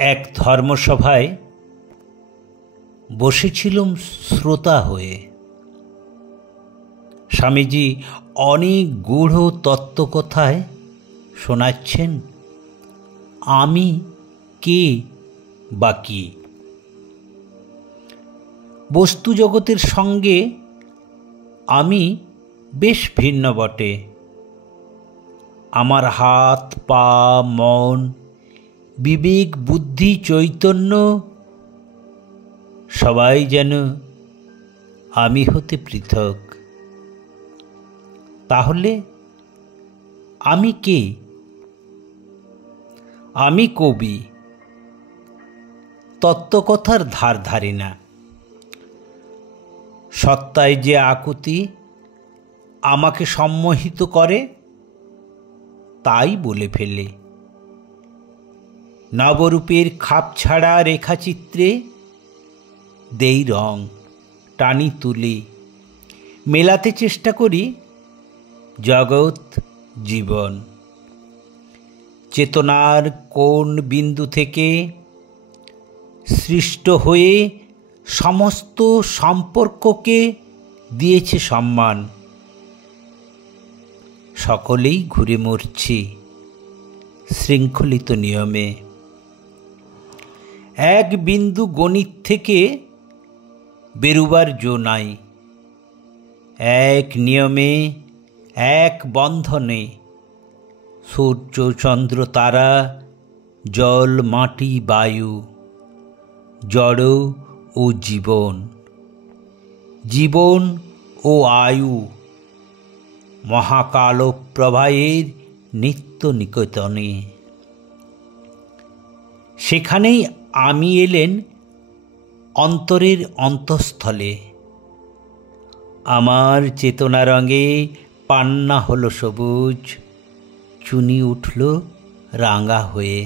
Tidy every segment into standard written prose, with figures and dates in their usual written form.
এক ধর্মসভায় বসেছিলুম শ্রোতা হয়ে। স্বামীজি অনেক গূঢ় তত্ত্বকথায় শোনাচ্ছেন আমি কে বা কি। বস্তু জগতের সঙ্গে আমি বেশ ভিন্ন বটে। আমার হাত পা মন বিবেক বুদ্ধি চৈতন্য সবাই যেন আমি হতে পৃথক। তাহলে আমি কে? আমি কবি, তত্ত্বকথার ধার ধারি না। সত্তায় যে আকুতি আমাকে সম্মোহিত করে তাই বলে ফেলে। নবরূপের খাপছাড়া রেখাচিত্রে দেই রং, টানি তুলি, মেলাতে চেষ্টা করি জগৎ জীবন। চেতনার কোন বিন্দু থেকে সৃষ্ট হয়ে সমস্ত সম্পর্ককে দিয়েছে সম্মান। সকলেই ঘুরে মরছি শৃঙ্খলিত নিয়মে। এক বিন্দু গণিত থেকে বেরুবার জো নাই। এক নিয়মে এক বন্ধনে সূর্য চন্দ্র তারা জল মাটি বায়ু জড় ও জীবন, জীবন ও আয়ু মহাকাল প্রবাহের নিত্য নিকেতনে। সেখানেই আমি এলেন অন্তরের অন্তঃস্থলে। আমার চেতনা রঙে পান্না হলো সবুজ, চুনি উঠল রাঙা হয়ে।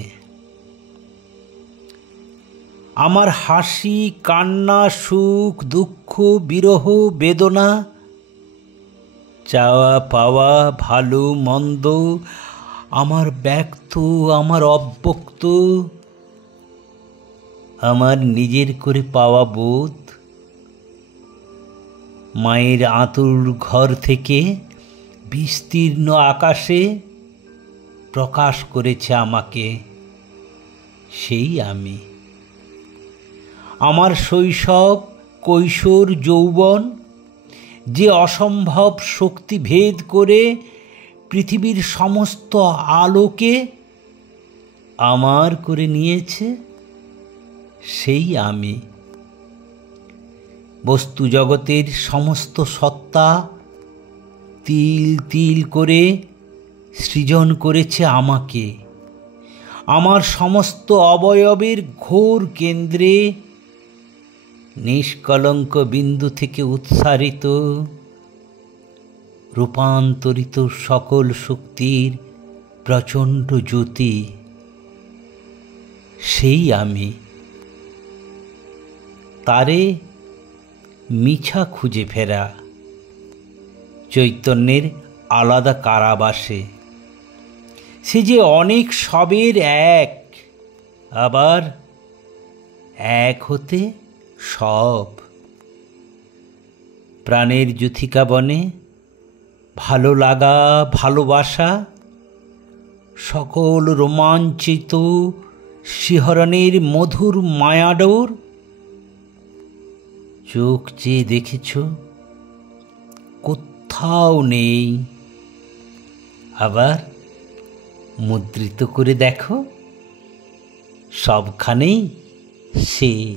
আমার হাসি কান্না সুখ দুঃখ বিরহ বেদনা চাওয়া পাওয়া ভালো মন্দ আমার ব্যক্ত আমার অব্যক্ত আমার নিজের করে পাওয়া বোধ মায়ের আঁতুর ঘর থেকে বিস্তীর্ণ আকাশে প্রকাশ করেছে আমাকে। সেই আমি। আমার শৈশব কৈশোর যৌবন যে অসম্ভব শক্তি ভেদ করে পৃথিবীর সমস্ত আলোকে আমার করে নিয়েছে, সেই আমি। বস্তু জগতের সমস্ত সত্তা তিল তিল করে সৃজন করেছে আমাকে। আমার সমস্ত অবয়বের ঘোর কেন্দ্রে নিষ্কলঙ্ক বিন্দু থেকে উৎসারিত রূপান্তরিত সকল শক্তির প্রচণ্ড জ্যোতি, সেই আমি। তারে মিছা খুঁজে ফেরা চৈতন্যের আলাদা কারাবাসে। সে যে অনেক সবের এক, আবার এক হতে সব। প্রাণের যুথিকা বনে ভালো লাগা ভালোবাসা সকল রোমাঞ্চিত শিহরণের মধুর মায়াডোর চোখ চেয়ে দেখেছ কোথাও নেই। আবার মুদ্রিত করে দেখো সবখানেই সে।